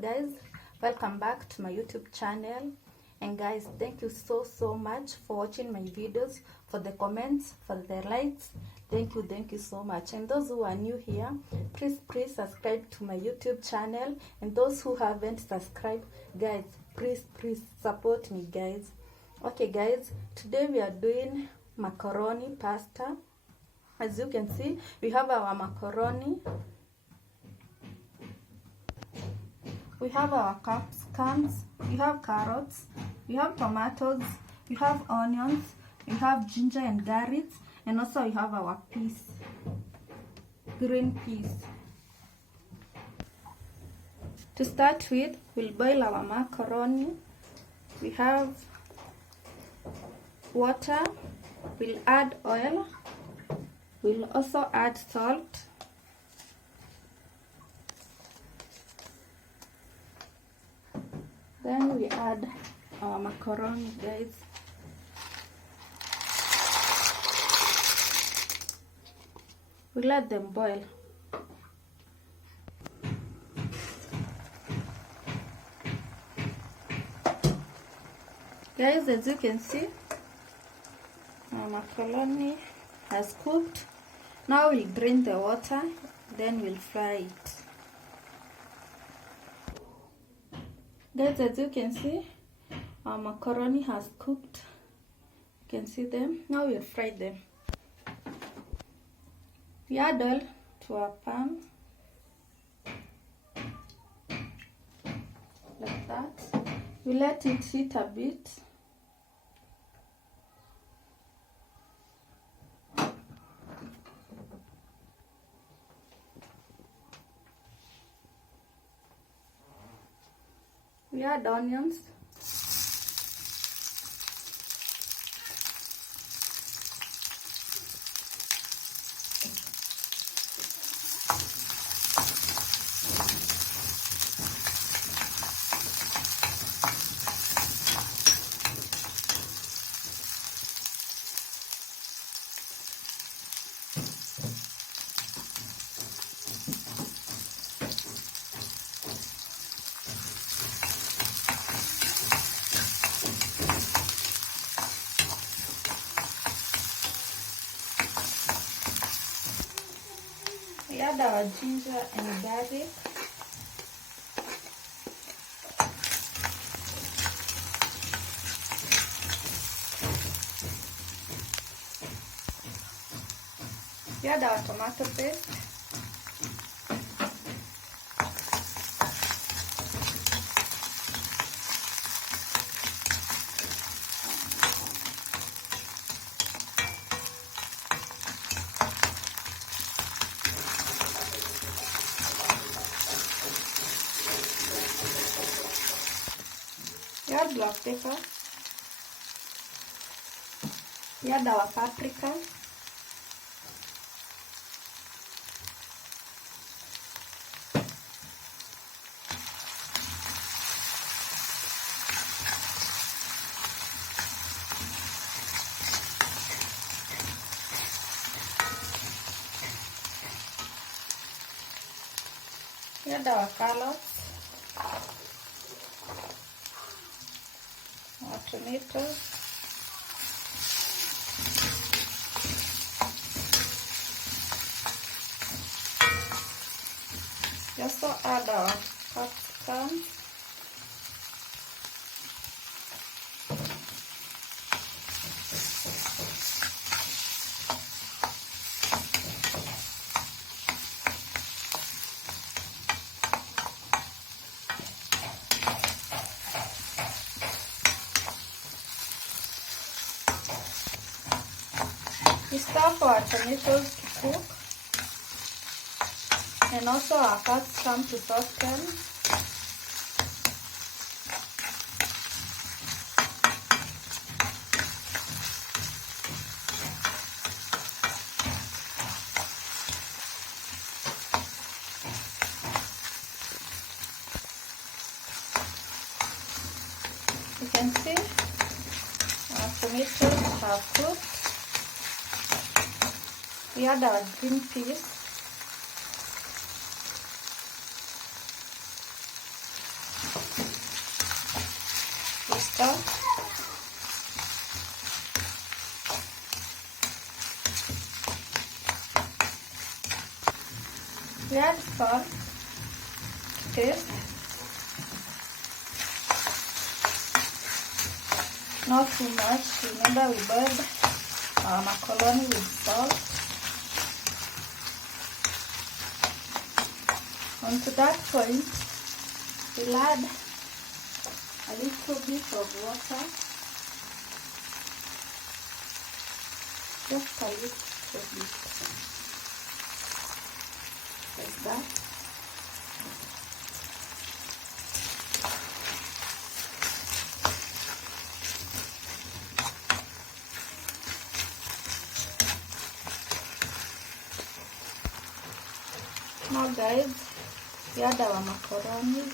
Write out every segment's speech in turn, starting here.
guys, welcome back to my YouTube channel. And guys, thank you so much for watching my videos, for the comments, for the likes. Thank you so much. And those who are new here, please subscribe to my YouTube channel. And those who haven't subscribed, guys, please support me, guys. Okay guys, today we are doing macaroni pasta. As you can see, we have our macaroni, we have our capsicums, we have carrots, we have tomatoes, we have onions, we have ginger and garlic, and also we have our peas, green peas. To start with, we'll boil our macaroni. We have water, we'll add oil, we'll also add salt, then we add our macaroni, guys. We let them boil. Guys, as you can see, our macaroni has cooked. Now we'll drain the water, then we'll fry it. Guys, as you can see, our macaroni has cooked. You can see them. Now we'll fry them. We add oil to our pan, like that. We let it heat a bit. We add onions. We add our ginger and garlic. We add our tomato paste. We add black pepper. We add our paprika. We add our carrots. Our tomatoes, we also add our capsicum, we stir for our tomatoes to cook and also our capsicum to soften. You can see our tomatoes have cooked. We add our green peas. pasta. We add salt to taste. Not too much. Remember, we boiled our macaroni with salt. Onto that point, we'll add a little bit of water. Just a little bit. Like that. Now guys, we add our macaroni.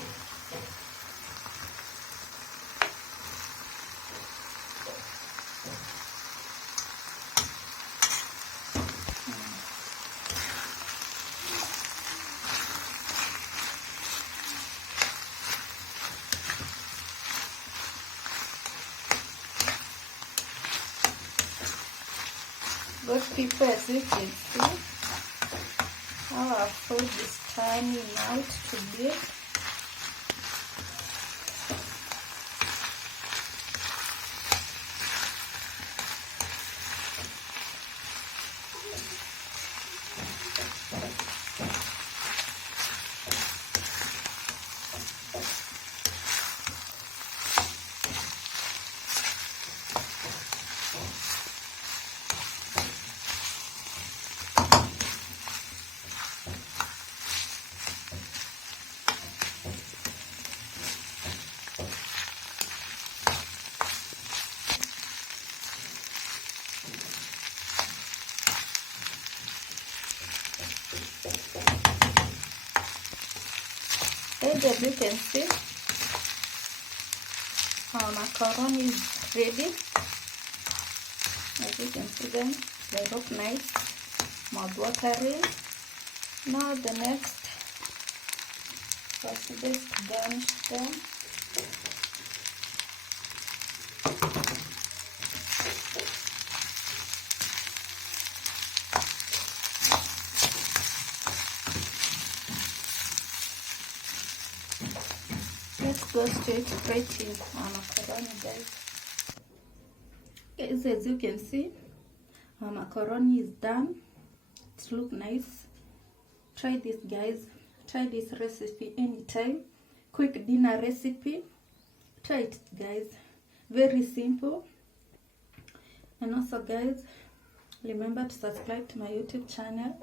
Good people, as you can see, our food is turning out to be. And as you can see, our macaroni is ready. As you can see them, they look nice, mouth-watering. Now the next procedure is to garnish them. Let's go straight in our macaroni, guys. Guys, as you can see, our macaroni is done. It looks nice. Try this, guys. Try this recipe anytime. Quick dinner recipe. Try it, guys. Very simple. And also, guys, remember to subscribe to my YouTube channel.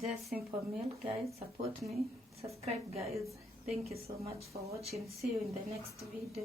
Just simple meal, guys. Support me. Subscribe, guys. Thank you so much for watching. See you in the next video.